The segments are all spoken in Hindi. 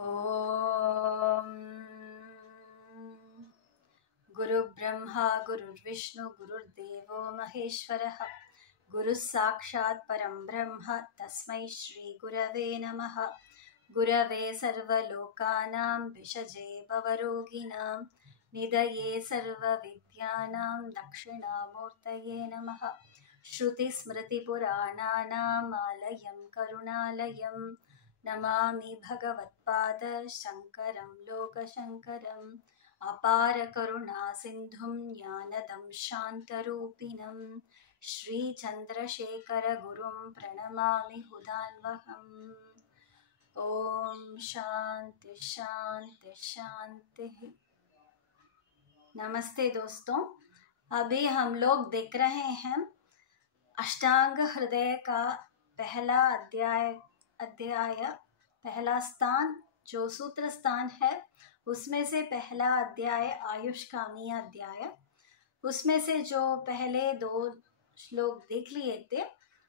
ॐ गुरुब्रह्मा गुरुर्विष्णु गुरुर्देवो महेश्वरः गुरुः साक्षात् परं ब्रह्म तस्मै श्री गुरवे नमः। गुरवे सर्वलोकानां विषजे भवरोगिणां निधये सर्वविद्यानां दक्षिणामूर्तये नमः। श्रुतिस्मृतिपुराणानाम् आलयं करुणालयं नमामि भगवत्पाद शङ्करं लोकशङ्करम्। अपार करुणा सिन्धुं ज्ञानदं शान्तरूपिणं श्रीचन्द्रशेखर गुरुं प्रणमामि हुदान्वहम्। ओम शांति शांति शांति। नमस्ते दोस्तों, अभी हम लोग देख रहे हैं अष्टांग हृदय का पहला अध्याय पहला स्थान जो सूत्र स्थान है, उसमें से पहला अध्याय आयुष्कामी अध्याय। उसमें से जो पहले 2 श्लोक देख लिए थे,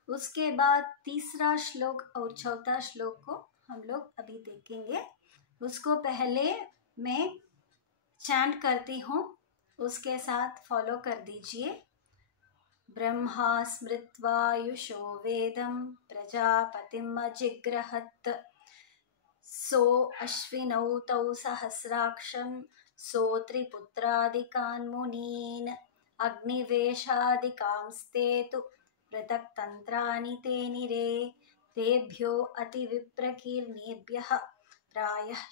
उसके बाद तीसरा श्लोक और चौथा श्लोक को हम लोग अभी देखेंगे। उसको पहले मैं चैंट करती हूँ, उसके साथ फॉलो कर दीजिए। ब्रह्मा स्मृत्वायुषो वेदं प्रजापतिम् अजिग्रहत् सो अश्विनौ तौ सहस्राक्षं सो त्रिपुत्रादिकान् मुनीन् अग्निवेशादिकांस्ते तु पृथक् तन्त्राणि ते निरे तेभ्यो अतिविप्रकीर्णेभ्यः प्रायः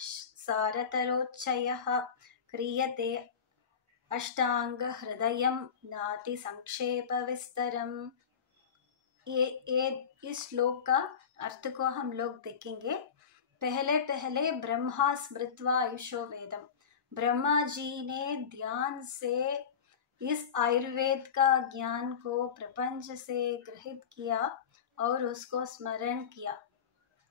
सारतरोच्चयः क्रियते अष्टांग हृदयं नाति संक्षेप विस्तरम। ये इस श्लोक का अर्थ को हम लोग देखेंगे। पहले ब्रह्मा स्मृत्वा आयुषो वेदम, ब्रह्मा जी ने ध्यान से इस आयुर्वेद का ज्ञान को प्रपंच से ग्रहित किया और उसको स्मरण किया।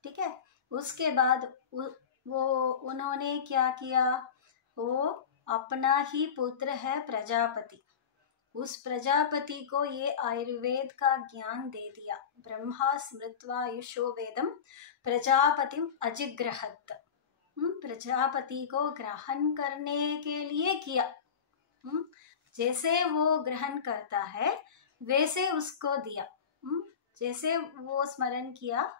ठीक है, उसके बाद उन्होंने क्या किया, वो अपना ही पुत्र है प्रजापति, उस प्रजापति को ये आयुर्वेद का ज्ञान दे दिया। ब्रह्मा स्मृत्वा आयुषो वेदम प्रजापतिम अजिग्रहत्, प्रजापति को ग्रहण करने के लिए किया। जैसे वो ग्रहण करता है वैसे उसको दिया, जैसे वो स्मरण किया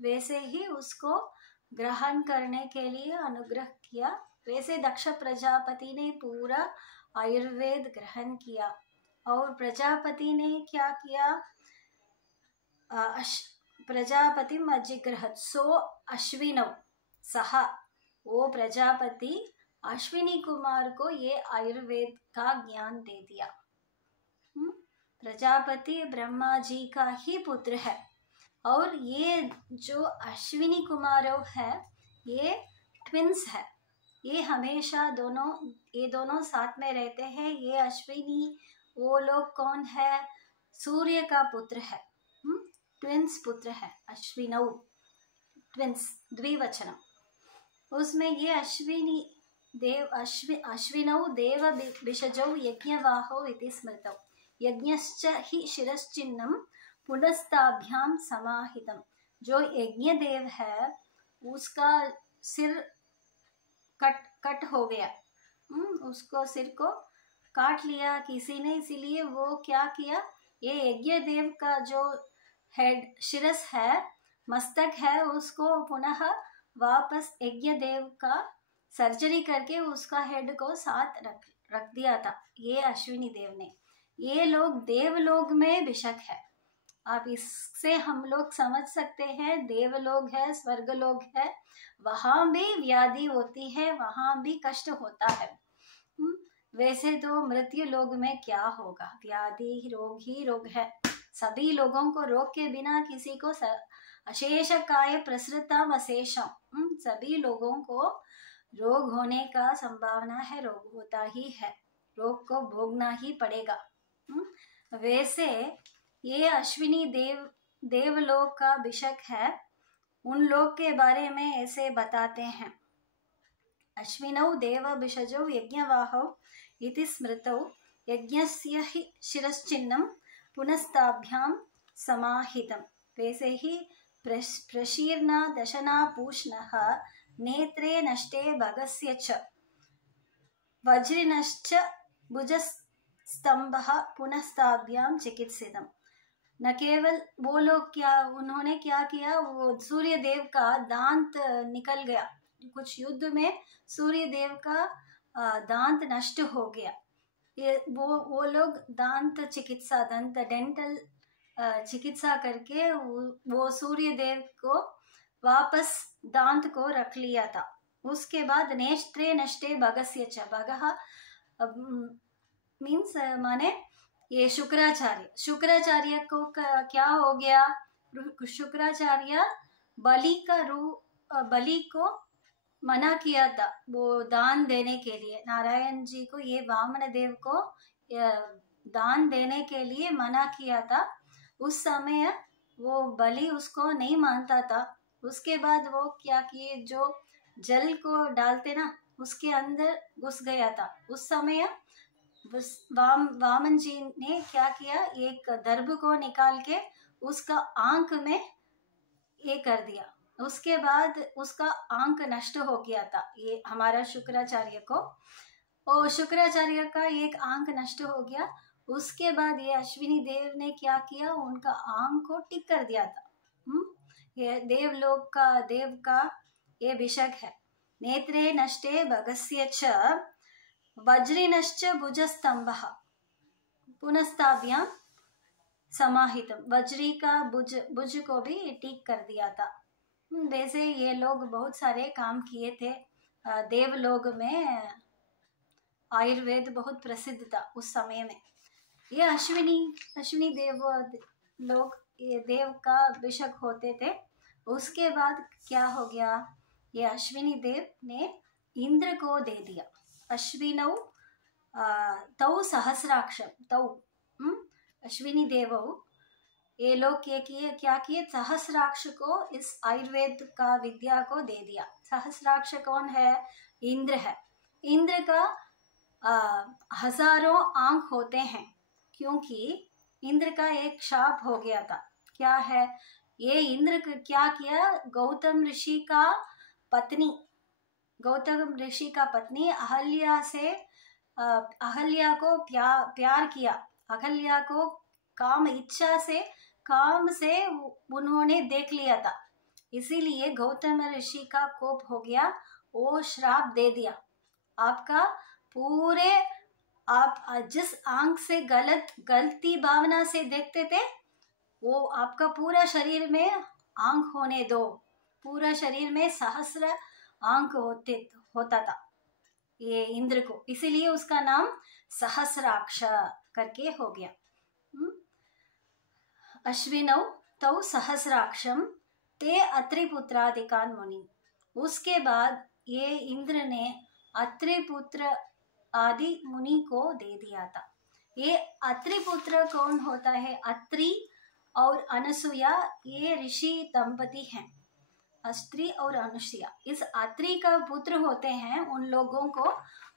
वैसे ही उसको ग्रहण करने के लिए अनुग्रह किया। वैसे दक्ष प्रजापति ने पूरा आयुर्वेद ग्रहण किया और प्रजापति ने क्या किया, प्रजापति अजिग्रहत् सो अश्विनौ सह, वो प्रजापति अश्विनी कुमार को ये आयुर्वेद का ज्ञान दे दिया। प्रजापति ब्रह्मा जी का ही पुत्र है और ये जो अश्विनी कुमारों है ये ट्विंस है। ये हमेशा ये दोनों साथ में रहते हैं। ये अश्विनी वो लोग कौन है, सूर्य का पुत्र है, ट्विंस पुत्र है। अश्विनौ ट्विंस द्विवचनम, उसमें ये अश्विनौ देव विषजौ यज्ञवाहौ इति स्मृतौ यज्ञश्च हि शिरश्चिन्नं पुनस्ताभ्याम समाहितम। जो यज्ञ देव है उसका सिर कट हो गया, उसको सिर को काट लिया किसी ने, इसीलिए वो क्या किया, ये यज्ञ देव का जो हेड शिरस है, मस्तक है, उसको पुनः वापस यज्ञ देव का सर्जरी करके उसका हेड को साथ रख दिया था ये अश्विनी देव ने। ये लोग देवलोक में भिषक है। आप इससे हम लोग समझ सकते हैं देवलोक है, स्वर्गलोक है, वहां भी व्याधि होती है, वहां भी कष्ट होता है। वैसे तो मृत्यु लोक में क्या होगा, व्याधि रोग ही रोग है। सभी लोगों को रोग के बिना किसी को अशेष काय प्रसृतम अशेषम, सभी लोगों को रोग होने का संभावना है, रोग होता ही है, रोग को भोगना ही पड़ेगा। वैसे ये अश्विनी देवलोक का भिषक है। उन लोग के बारे में ऐसे बताते हैं, अश्विनौ देव विषजौ यज्ञवाहौ इति स्मृतौ यज्ञस्य हि शिरश्चिन्नं पुनस्ताभ्याम समाहितम। वैसे ही प्रशीर्णा दशना पूष्णः नेत्रे नष्टे भगस्य च वज्रिनश्च भुजस्तंभः पुनस्ताभ्याम चिकित्सितम्। न केवल वो लोग, क्या उन्होंने क्या किया, वो सूर्य देव का दांत निकल गया, कुछ युद्ध में सूर्य देव का दांत नष्ट हो गया। ये वो लोग दांत चिकित्सा, दंत डेंटल चिकित्सा करके वो सूर्य देव को वापस दांत को रख लिया था। उसके बाद नेष्ट्रे नष्टे भगस्य च, भगः मीन्स माने ये शुक्राचार्य को क्या हो गया, शुक्राचार्य बलि को मना किया था वो दान देने के लिए। नारायण जी को, ये वामन देव को दान देने के लिए मना किया था। उस समय वो बलि उसको नहीं मानता था। उसके बाद वो क्या किए, जो जल को डालते ना उसके अंदर घुस गया था। उस समय वामन जी ने क्या किया, एक दर्भ को निकाल के उसका आंख में ये कर दिया। उसके बाद उसका आंख नष्ट हो गया था, ये हमारा शुक्राचार्य को, और शुक्राचार्य का एक आंख नष्ट हो गया। उसके बाद ये अश्विनी देव ने क्या किया, उनका आंख को ठीक कर दिया था। ये देव का ये अभिषेक है। नेत्रे नष्टे भगस्य च वज्रिनश्च भुजस्तंभः पुनस्ताभ्याम समाहितम। वज्री का भुज को भी ठीक कर दिया था। वैसे ये लोग बहुत सारे काम किए थे। देवलोक में आयुर्वेद बहुत प्रसिद्ध था उस समय में। ये अश्विनी देव लोग ये देव का अभिषेक होते थे। उसके बाद क्या हो गया, ये अश्विनी देव ने इंद्र को दे दिया। अश्विनौ तौ सहस्राक्षम, तौ अश्विनी देवौ ये लोग क्या किए, सहस्राक्ष को इस आयुर्वेद का विद्या को दे दिया। सहस्राक्ष कौन है, इंद्र है। इंद्र का हजारों आंख होते हैं, क्योंकि इंद्र का एक शाप हो गया था। क्या है ये, इंद्र क्या किया, गौतम ऋषि का पत्नी अहल्या को प्यार किया। अहल्या को काम से उन्होंने देख लिया था, इसीलिए गौतम ऋषि का कोप हो गया। वो श्राप दे दिया, आपका पूरे, आप जिस आंख से गलती भावना से देखते थे, वो आपका पूरा शरीर में आंख होने दो। पूरा शरीर में सहस्र आंख होता था ये इंद्र को, इसीलिए उसका नाम सहस्राक्ष करके हो गया। अश्विनौ तौ सहस्राक्षम ते अत्रिपुत्रादिकान मुनि। उसके बाद ये इंद्र ने अत्रिपुत्र आदि मुनि को दे दिया था। ये अत्रिपुत्र कौन होता है, अत्रि और अनसुया ये ऋषि दंपति हैं, अत्रि और अनुसुया। इस अत्रि का पुत्र होते हैं, उन लोगों को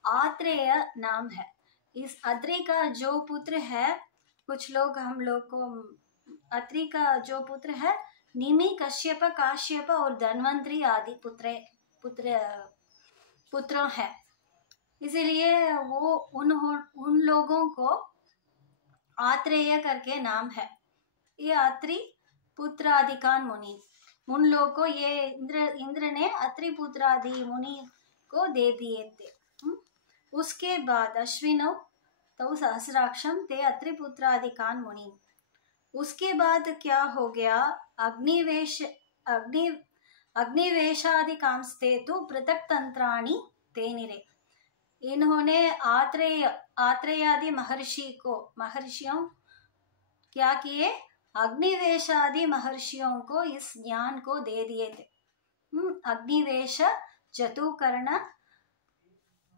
आत्रेय नाम है। इस अत्रि का जो पुत्र है, कुछ लोग हम लोग को अत्रि का जो पुत्र है, निमि, कश्यप, काश्यप और धन्वंतरी आदि पुत्र है। इसीलिए वो उन लोगों को आत्रेय करके नाम है। ये अत्रि पुत्रादिकान मुनि, उन लोगों को ये इंद्र ने अत्रि पुत्रादि मुनि को दे दिए थे। उसके बाद अश्विनौ तौ सहस्राक्षम ते अत्रि पुत्रादिकान मुनि। उसके बाद क्या हो गया, अग्निवेशादिकांस्ते तो पृथक तंत्राणि तेनिरे। इन्होंने आत्रेयादि महर्षियों क्या किए, अग्निवेशादि महर्षियों को इस ज्ञान को दे दिए थे। अग्निवेश जतुकर्ण,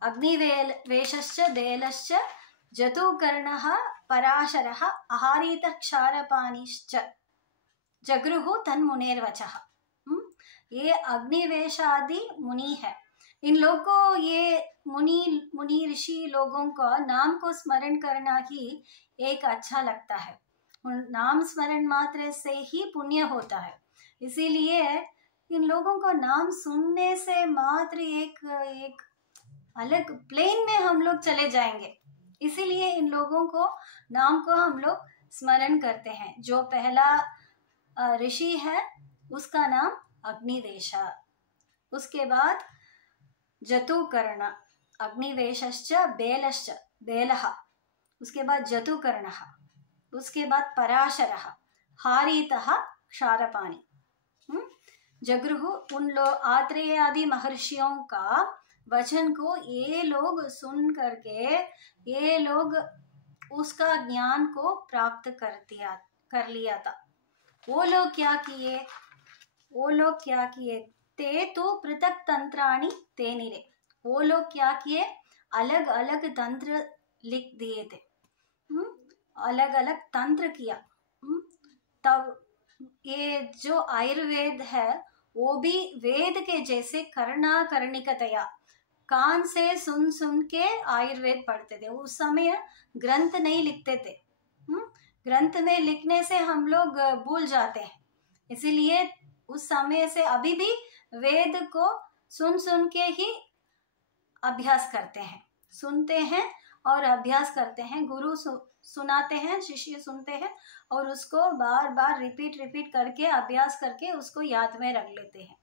अग्निवेशश्च देलश्च जतुकर्णः पराशरः आहारीतः क्षारपाणिश्च जगृहु तन्मुनेर्वचः। ये अग्निवेशादि मुनि है। इन लोगों को, ये मुनि ऋषि लोगों का नाम को स्मरण करना ही एक अच्छा लगता है। नाम स्मरण मात्र से ही पुण्य होता है। इसीलिए इन लोगों को नाम सुनने से मात्र एक अलग प्लेन में हम लोग चले जाएंगे। इसीलिए इन लोगों को नाम को हम लोग स्मरण करते हैं। जो पहला ऋषि है उसका नाम अग्निवेश, उसके बाद जतुकर्ण, अग्निवेशश्च बेलश्च बेलः, उसके बाद जतुकर्णः, उसके बाद पराशरः, हारीतः, क्षारपाणी। जगृहु उन लोग आत्रेय आदि महर्षियों का वचन को ये लोग सुन करके ये लोग उसका ज्ञान को प्राप्त कर लिया था। वो लोग क्या किए? ते तो पृथक तंत्राणि ते निरे, वो लोग क्या किए? अलग अलग तंत्र लिख दिए थे, अलग अलग तंत्र किया। तब ये जो आयुर्वेद है वो भी वेद के जैसे कर्णिकतया कान से सुन सुन के आयुर्वेद पढ़ते थे। उस समय ग्रंथ नहीं लिखते थे, ग्रंथ में लिखने से हम लोग भूल जाते हैं। इसीलिए उस समय से अभी भी वेद को सुन सुन के ही अभ्यास करते हैं, सुनते हैं और अभ्यास करते हैं। गुरु सुनाते हैं, शिष्य सुनते हैं और उसको बार बार रिपीट करके अभ्यास करके उसको याद में रख लेते हैं।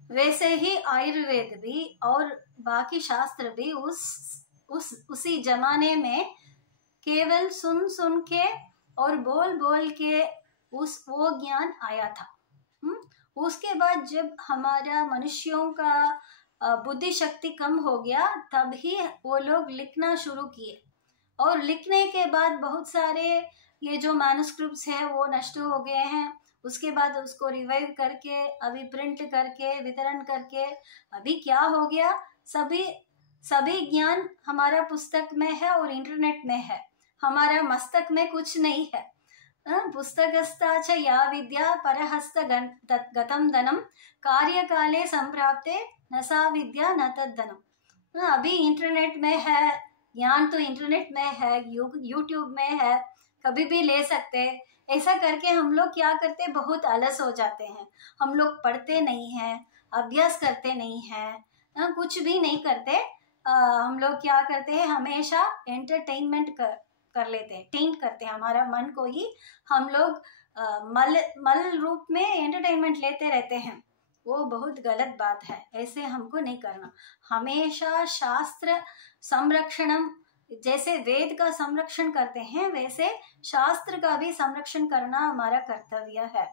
वैसे ही आयुर्वेद भी और बाकी शास्त्र भी उसी जमाने में केवल सुन सुन के और बोल बोल के वो ज्ञान आया था। उसके बाद जब हमारा मनुष्यों का बुद्धि शक्ति कम हो गया तब ही वो लोग लिखना शुरू किए, और लिखने के बाद बहुत सारे ये जो मैन्युस्क्रिप्ट्स है वो नष्ट हो गए हैं। उसके बाद उसको रिवाइव करके अभी प्रिंट करके वितरण करके अभी क्या हो गया, सभी ज्ञान हमारा पुस्तक में है और इंटरनेट में है, हमारा मस्तक में कुछ नहीं है। पुस्तकस्था च या विद्या परहस्त गतम धनम कार्यकाले संप्राप्ते न सा विद्या न तद्धनम। अभी इंटरनेट में है ज्ञान, तो इंटरनेट में है, यूट्यूब में है, कभी भी ले सकते। ऐसा करके हम लोग क्या करते, बहुत आलस हो जाते हैं। हम लोग पढ़ते नहीं हैं, अभ्यास करते नहीं हैं, कुछ भी नहीं करते। हम लोग क्या करते हैं, हमेशा एंटरटेनमेंट कर लेते हैं, टेंट करते हैं हमारा मन को ही। हम लोग मल रूप में एंटरटेनमेंट लेते रहते हैं। वो बहुत गलत बात है, ऐसे हमको नहीं करना। हमेशा शास्त्र संरक्षणम, जैसे वेद का संरक्षण करते हैं वैसे शास्त्र का भी संरक्षण करना हमारा कर्तव्य है।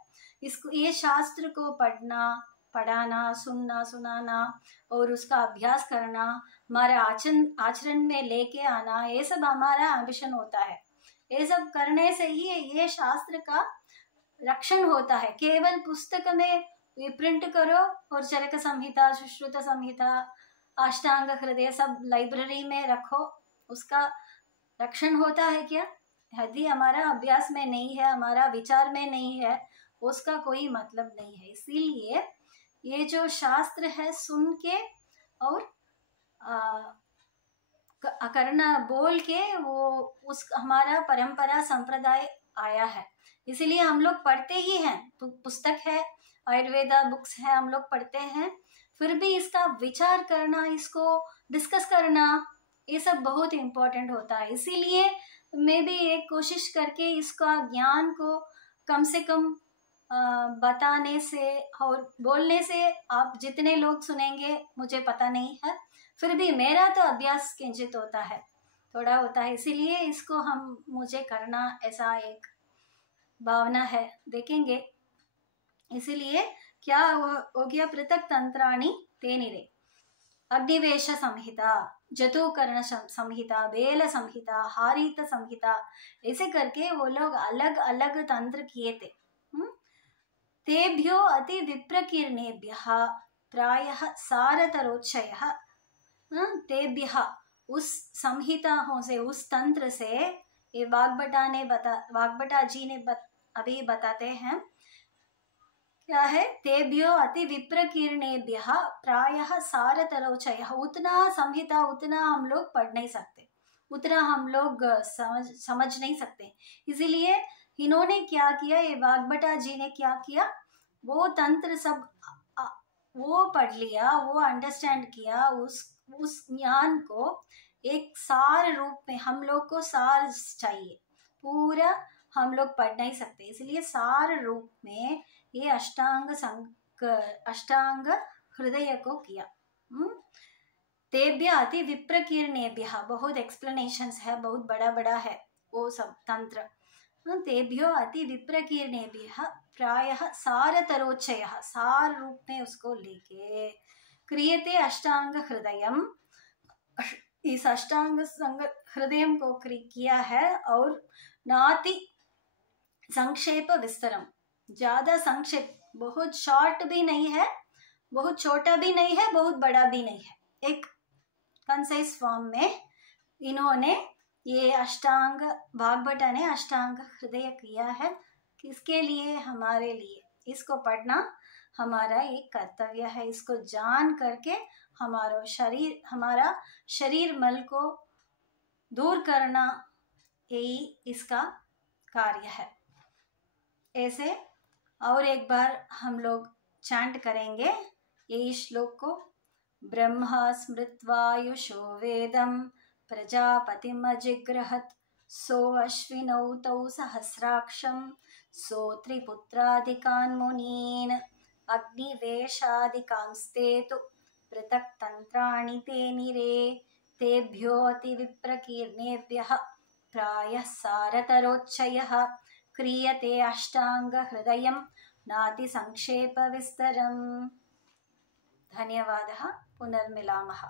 ये शास्त्र को पढ़ाना, सुनना, सुनाना और उसका अभ्यास करना, हमारा आचरण में लेके आना, ये सब हमारा एम्बिशन होता है। ये सब करने से ही ये शास्त्र का रक्षण होता है। केवल पुस्तक में प्रिंट करो और चरक संहिता, सुश्रुत संहिता, अष्टांग हृदय सब लाइब्रेरी में रखो, उसका रक्षण होता है क्या? यदि हमारा अभ्यास में नहीं है, हमारा विचार में नहीं है, उसका कोई मतलब नहीं है। इसीलिए ये जो शास्त्र है सुन के और करना, बोल के वो हमारा परंपरा संप्रदाय आया है। इसीलिए हम लोग पढ़ते ही हैं, पुस्तक है, आयुर्वेदा बुक्स है, हम लोग पढ़ते हैं, फिर भी इसका विचार करना, इसको डिस्कस करना, ये सब बहुत इम्पोर्टेंट होता है। इसीलिए मैं भी एक कोशिश करके इसका ज्ञान को कम से कम बताने से और बोलने से आप जितने लोग सुनेंगे मुझे पता नहीं है, फिर भी मेरा तो अभ्यास किंचित होता है, थोड़ा होता है। इसीलिए इसको मुझे करना, ऐसा एक भावना है, देखेंगे। इसीलिए क्या हो गया, पृथक तंत्राणि ते निरे, अग्निवेश संहिता, जतुकर्ण संहिता, बेल संहिता, हारीत संहिता, ऐसे करके वो लोग अलग अलग तंत्र किए थे। तेभ्यो अति विप्रकीर्णेभ्यः प्रायः सारतरोच्चयः, तेभ्यः उस संहिताओं से, उस तंत्र से, ये वाग्भटा जी ने अभी बताते हैं क्या है, तेभ्यो अति विप्रकीर्णेभ्यः प्रायः सारतरोच्चयः। उतना संहिता उतना हम लोग पढ़ नहीं सकते, उतना हम लोग समझ नहीं सकते। इसीलिए इन्होंने क्या किया, ये वाग्भटा जी ने क्या किया, वो तंत्र सब वो पढ़ लिया, वो अंडरस्टैंड किया, उस ज्ञान को एक सार रूप में, हम लोग को सार चाहिए, पूरा हम लोग पढ़ नहीं सकते, इसलिए सार रूप में ये अष्टांग हृदय को किया। तेभ्य अति विप्रकीर्णेभ्यः, बहुत एक्सप्लेनेशंस है, बहुत बड़ा बड़ा है वो सब तंत्र। तेभ्यो अति विप्रकीर्णेभ्यः प्रायः सारतरोच्चयः, सार रूप में उसको लेके क्रियते अष्टांग हृदयम, इस अष्टांग हृदय को किया है, और नाति संक्षेप विस्तरम, ज्यादा संक्षेप, बहुत शॉर्ट भी नहीं है, बहुत छोटा भी नहीं है, बहुत बड़ा भी नहीं है, एक कंसाइज फॉर्म में इन्होंने ये अष्टांग, भागवता ने अष्टांग हृदय किया है। किसके लिए? हमारे लिए। इसको पढ़ना हमारा एक कर्तव्य है, इसको जान करके हमारा शरीर मल को दूर करना, यही इसका कार्य है। ऐसे और एक बार हम लोग चैंट करेंगे यही श्लोक को। ब्रह्मा स्मृत्वायुषो वेदम प्रजापतिमजिग्रहत् सो अश्विनौ तौ सहस्राक्षं सो त्रिपुत्रादिकान् मुनीन् अग्निवेशादिकांस्ते तु पृथक् तन्त्राणि ते निरे तेभ्योऽति विप्रकीर्णेभ्यः प्रायः सारतरोच्चयः क्रियते अष्टांग हृदयं नाति संक्षेप विस्तरम्। धन्यवादः। पुनर्मिलामः।